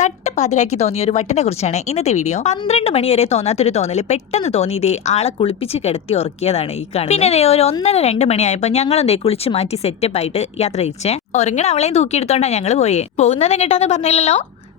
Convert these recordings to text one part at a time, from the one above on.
നട്ട് പാതിരാക്കി തോന്നിയ ഒരു വട്ടിനെ കുറിച്ചാണ് ഇന്നത്തെ വീഡിയോ. 12 മണി വരെ തോന്നാത്തൊരു തോന്നല് പെട്ടെന്ന് തോന്നിയതേ ആളെ കുളിപ്പിച്ച് കിടത്തി ഉറക്കിയതാണ് ഈ കാണുന്നത്. പിന്നെ ഒരു 1:30-2 മണിയായപ്പോ ഞങ്ങളെന്തേ കുളിച്ച് മാറ്റി സെറ്റപ്പ് ആയിട്ട് യാത്ര തിരിച്ചേ. ഉറങ്ങണ അവളെയും തൂക്കിയെടുത്തോണ്ടാ ഞങ്ങള് പോയേ. പോകുന്നത് എങ്ങോട്ടാന്ന് പറഞ്ഞില്ലല്ലോ,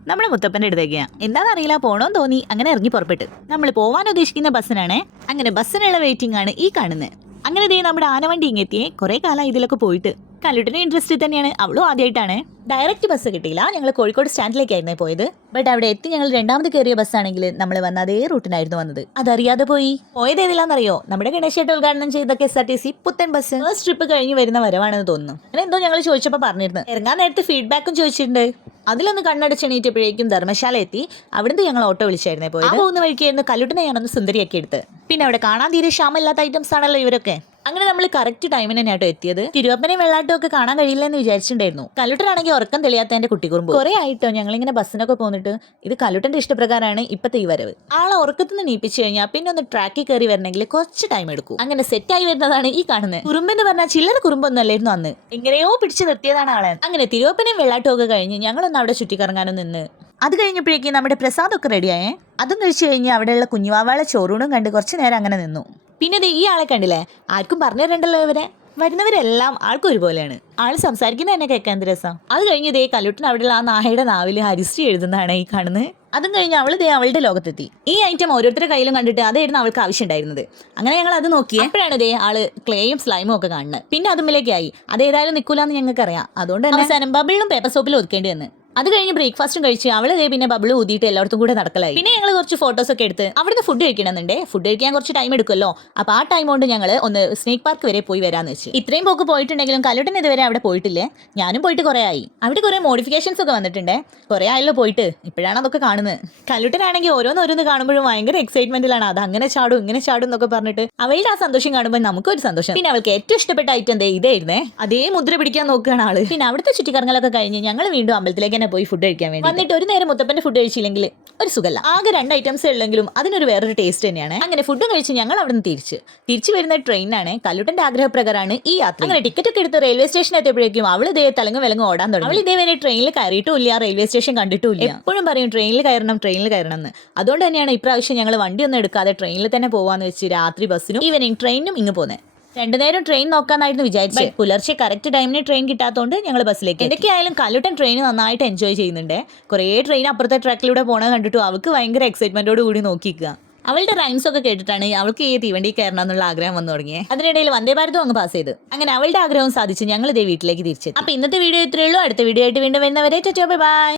നമ്മുടെ മുത്തപ്പന്റെ അടുത്തേക്കാണ്. എന്താണെന്നറിയില്ല, പോണോന്ന് തോന്നി അങ്ങനെ ഇറങ്ങി പുറപ്പെട്ടു. നമ്മൾ പോവാൻ ഉദ്ദേശിക്കുന്ന ബസ്സിനാണ്. അങ്ങനെ ബസ്സിനുള്ള വെയിറ്റിംഗ് ആണ് ഈ കാണുന്നത്. അങ്ങനെ ദേ നമ്മുടെ ആനവണ്ടി ഇങ്ങെത്തിയേ. കുറെ കാലം ഇതിലൊക്കെ പോയിട്ട് കല്ലുട്ടിന് ഇൻട്രസ്റ്റ് തന്നെയാണ്. അവളും ആദ്യമായിട്ടാണ്. ഡയറക്റ്റ് ബസ് കിട്ടിയില്ല, ഞങ്ങൾ കോഴിക്കോട് സ്റ്റാൻഡിലേക്കായിരുന്നു പോയത്. ബട്ട് അവിടെ എത്തി ഞങ്ങൾ രണ്ടാമത് കയറിയ ബസ്സാണെങ്കിൽ നമ്മൾ വന്ന അതേ റൂട്ടിനായിരുന്നു വന്നത്. അതറിയാതെ പോയത് ഏതിലാണെന്നറിയോ? നമ്മുടെ ഗണേശേട്ട ഉദ്ഘാടനം ചെയ്ത KSRTC പുത്തൻ ബസ് ഫസ്റ്റ് ട്രിപ്പ് കഴിഞ്ഞ് വരുന്ന വരവാണെന്ന് തോന്നുന്നു. അങ്ങനെ എന്തോ ഞങ്ങൾ ചോദിച്ചപ്പോൾ പറഞ്ഞിരുന്നു. ഇറങ്ങാൻ നേരത്തെ ഫീഡ്ബാക്കും ചോദിച്ചിട്ടുണ്ട്. അതിലൊന്ന് കണ്ണടച്ചെണീറ്റപ്പോഴേക്കും ധർമ്മശാല എത്തി. അവിടുന്ന് ഞങ്ങൾ ഓട്ടോ വിളിച്ചായിരുന്നേ പോയത്. പോകുന്ന വഴിക്കായിരുന്നു കല്ലുട്ടിനെ ഞാനൊന്ന് സുന്ദരിയാക്കി എടുത്ത്. പിന്നെ അവിടെ കാണാൻ തീരെ ക്ഷാമില്ലാത്ത ഐറ്റംസ് ആണല്ലോ ഇവരൊക്കെ. അങ്ങനെ നമ്മൾ കറക്റ്റ് ടൈമിന് തന്നെയാട്ടോ എത്തിയത്. തിരുവപ്പനെയും വെള്ളാട്ടും ഒക്കെ കാണാൻ കഴിയില്ലെന്ന് വിചാരിച്ചിട്ടുണ്ടായിരുന്നു. കല്ലുട്ടനാണെങ്കിൽ ഉറക്കം തെളിയാത്തതിന്റെ കുട്ടിക്കുറുമ്പ്. കുറെ ആയിട്ടോ ഞങ്ങളിങ്ങനെ ബസ്സിനൊക്കെ പോന്നിട്ട്. ഇത് കല്ലുട്ടന്റെ ഇഷ്ടപ്രകാരമാണ് ഇപ്പത്തെ ഈ വരവ്. ആളെ ഉറക്കത്തിന് നീപ്പിച്ചു കഴിഞ്ഞാൽ പിന്നെ ഒന്ന് ട്രാക്കിൽ കയറി വരണമെങ്കിൽ കുറച്ച് ടൈം എടുക്കും. അങ്ങനെ സെറ്റായി വരുന്നതാണ് ഈ കാണുന്നത്. കുറുമ്പെന്ന് പറഞ്ഞാൽ ചില്ലറ കുറുമ്പൊന്നും അല്ലായിരുന്നു അന്ന്. എങ്ങനെയോ പിടിച്ചു നിർത്തിയതാണ് ആളെ. അങ്ങനെ തിരുവപ്പനെയും വെള്ളാട്ടും ഒക്കെ കഴിഞ്ഞ് ഞങ്ങളൊന്ന് അവിടെ ചുറ്റിക്കറങ്ങാനും നിന്ന്. അത് കഴിഞ്ഞപ്പോഴേക്കും നമ്മുടെ പ്രസാദമൊക്കെ റെഡിയായേ. അതും കഴിച്ചു കഴിഞ്ഞ് അവിടെയുള്ള കുഞ്ഞുവാവാളെ ചോറൂണും കണ്ട് കുറച്ച് നേരം അങ്ങനെ നിന്നു. പിന്നെ ഈ ആളെ കണ്ടില്ലേ, ആർക്കും പറഞ്ഞു തരണ്ടല്ലോ ഇവരെ. വരുന്നവരെല്ലാം ആൾക്കും ഒരുപോലെയാണ്. ആൾ സംസാരിക്കുന്ന തന്നെ കേൾക്കാൻ എന്ത് രസം. അത് കഴിഞ്ഞ് ദേ കല്ലുട്ടിന് അവിടെയുള്ള ആ നായയുടെ നാവിൽ ഹരിശ്രീ എഴുതുന്നതാണ് ഈ കാണുന്നത്. അതും കഴിഞ്ഞ് അവൾ ദേ അവളുടെ ലോകത്തെത്തി. ഈ ഐറ്റം ഓരോരുത്തരുടെ കയ്യിലും കണ്ടിട്ട് അതായിരുന്നു അവൾക്ക് ആവശ്യമുണ്ടായിരുന്നത്. അങ്ങനെ ഞങ്ങൾ അത് നോക്കി. അപ്പോഴാണ് ദേ ആള് ക്ലേയും സ്ലൈമും ഒക്കെ കാണുന്നത്. പിന്നെ അതുമ്മിലേക്കായി. അതേതായാലും നിൽക്കൂലെന്ന് ഞങ്ങൾക്കറിയാം. അതുകൊണ്ട് തന്നെ അവസാനം ബബിളിലും പേപ്പർ സോപ്പിലും ഒതുക്കേണ്ടി വന്ന്. അത് കഴിഞ്ഞ് ബ്രേക്ക്ഫാസ്റ്റും കഴിച്ച് അവള് പിന്നെ ബബിൾ ഊതിയിട്ട് എല്ലായിടത്തും കൂടെ നടക്കലായി. പിന്നെ ഞങ്ങൾ കുറച്ച് ഫോട്ടോസ് ഒക്കെ എടുത്ത് അവിടുന്ന് ഫുഡ് കഴിക്കണമെന്നുണ്ടേ. ഫുഡ് കഴിക്കാൻ കുറച്ച് ടൈം എടുക്കുമല്ലോ. അപ്പോൾ ആ ടൈം കൊണ്ട് ഞങ്ങൾ ഒന്ന് സ്നേക്ക് പാർക്ക് വരെ പോയി വരാമെന്ന് വെച്ച്. ഇത്രയും പോക്ക് പോയിട്ടുണ്ടെങ്കിലും കല്ലുട്ടൻ ഇതുവരെ അവിടെ പോയിട്ടില്ലേ. ഞാനും പോയിട്ട് കുറേ ആയി. അവിടെ കുറേ മോഡിഫിക്കേഷൻസ് ഒക്കെ വന്നിട്ടുണ്ട്. കുറേ ആയല്ലോ പോയിട്ട്. ഇപ്പോഴാണ് അതൊക്കെ കാണുന്നത്. കല്ലുട്ടനാണെങ്കിൽ ഓരോന്ന് കാണുമ്പോഴും ഭയങ്കര എക്സൈറ്റ്മെന്റിലാണ്. അത് അങ്ങനെ ചാടും ഇങ്ങനെ ചാടും എന്നൊക്കെ പറഞ്ഞിട്ട് അവളുടെ ആ സന്തോഷം കാണുമ്പോൾ നമുക്കൊരു സന്തോഷം. പിന്നെ അവൾക്ക് ഏറ്റവും ഇഷ്ടപ്പെട്ട ഐറ്റം ഇതായിരുന്നേ. അതേ മുദ്ര പിടിക്കാൻ നോക്കുകയാണ് ആള്. പിന്നെ അവിടുത്തെ ചുറ്റിക്കറങ്ങലൊക്കെ കഴിഞ്ഞ് ഞങ്ങൾ വീണ്ടും അമ്പലത്തിലേക്ക് പോയി ഫുഡ് കഴിക്കാൻ വേണ്ടി വന്നിട്ട് ഒരു നേരം മുത്തപ്പന്റെ ഫുഡ് കഴിച്ചില്ലെങ്കിൽ ഒരു സുഖല്ല. ആകെ 2 ഐറ്റംസ് ഉള്ളെങ്കിലും അതിനൊരു വേറൊരു ടേസ്റ്റ് തന്നെയാണ്. അങ്ങനെ ഫുഡും കഴിച്ച് ഞങ്ങൾ അവിടെ നിന്ന് തിരിച്ചു വരുന്ന ട്രെയിനാണ്. കല്ലുട്ടന്റെ ആഗ്രഹപ്രകാരമാണ് ഈ യാത്ര. അങ്ങനെ ടിക്കറ്റ് ഒക്കെ എടുത്ത് റെയിൽവേ സ്റ്റേഷൻ എത്തിയപ്പോഴേക്കും അവൾ ഇതേ തലങ്ങും ഓടാൻ തുടങ്ങി. അവൾ ഇതേവരെ ട്രെയിനിൽ കയറിയിട്ടുമില്ല, റെയിൽവേ സ്റ്റേഷൻ കണ്ടിട്ടുമില്ല. എപ്പോഴും പറയും ട്രെയിനിൽ കയറണം എന്ന്. അതുകൊണ്ട് തന്നെയാണ് ഇപ്രാവശ്യം ഞങ്ങൾ വണ്ടിയൊന്നും എടുക്കാതെ ട്രെയിനിൽ തന്നെ പോവാന്ന് വെച്ച് രാത്രി ബസ്സിനും ഈവനിങ് ട്രെയിനും ഇങ്ങ് പോന്നെ. 2 നേരം ട്രെയിൻ നോക്കാന്നായിരുന്നു വിചാരിച്ചത്. പുലർച്ചെ കറക്റ്റ് ടൈമിന് ട്രെയിൻ കിട്ടാത്തതുകൊണ്ട് ഞങ്ങൾ ബസ്സിലേക്ക്. എന്തൊക്കെയായാലും കല്ലുട്ടൻ ട്രെയിൻ നന്നായിട്ട് എൻജോയ് ചെയ്യുന്നുണ്ട്. കുറേ ട്രെയിൻ അപ്പുറത്തെ ട്രാക്കിലൂടെ പോണത് കണ്ടിട്ടും അവൾക്ക് ഭയങ്കര എക്സൈറ്റ്മെന്റോട് കൂടി നോക്കിക്കുക. അവളുടെ റൈംസ് ഒക്കെ കേട്ടിട്ടാണ് അവൾക്ക് ഈ തീവണ്ടി കയറണം എന്നുള്ള ആഗ്രഹം വന്നു തുടങ്ങിയത്. അതിനിടയിൽ വന്ദേ ഭാരതും അങ്ങ് പാസ് ചെയ്ത്. അങ്ങനെ അവളുടെ ആഗ്രഹവും സാധിച്ച് ഞങ്ങൾ ഇതേ വീട്ടിലേക്ക് തിരിച്ചെത്തി. അപ്പൊ ഇന്നത്തെ വീഡിയോ ഇത്രയേ ഉള്ളൂ. അടുത്ത വീഡിയോ ആയിട്ട് വീണ്ടും വരുന്നവരെ ബൈ.